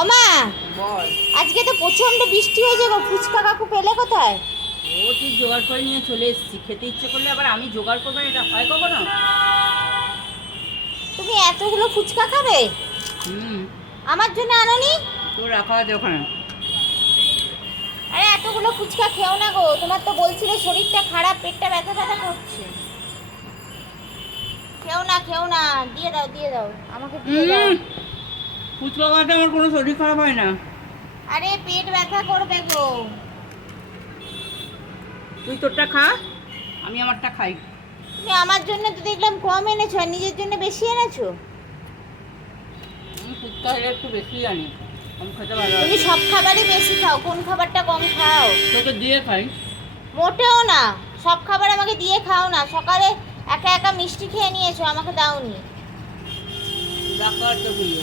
ওমা বল আজকে তো প্রচণ্ড বৃষ্টি হয়েছে গো ফুচকা কাকু পেলে কোথায়? ও তুই জোগাড় করে নিয়ে চলে এসেছি খেতে ইচ্ছে করলে আবার আমি জোগাড় করব এটা হয় কখনো? তুমি এতগুলো ফুচকা খাবে? হুম। আমার জন্য আনোনি? তোর রাখা আছে ওখানে। আরে এতগুলো ফুচকা খেও না গো তোমার তো বলছিলে শরীরটা খারাপ পেটটা ব্যথা ব্যথা করছে। খেও না খেও না দিয়ে দাও দিয়ে দাও আমাকে দিয়ে দাও। ফুচকা খাওয়াতে আমার কোনো শরীর খারাপ হয় না। আরে পেট ব্যথা করবে গো। তুই তোরটা খা আমি আমারটা খাই। তুমি আমার জন্য তো দেখলাম কম এনেছো আর নিজের জন্য বেশি এনেছো। আমি ফুচকা খেলে একটু বেশি আনি আমি খেতে ভালো তুমি সব খাবারই বেশি খাও কোন খাবারটা কম খাও? তোকে দিয়ে খাই। মোটেও না সব খাবার আমাকে দিয়ে খাও না। সকালে একা একা মিষ্টি খেয়ে নিয়েছো আমাকে দাওনি। রাখা আছে বুঝলে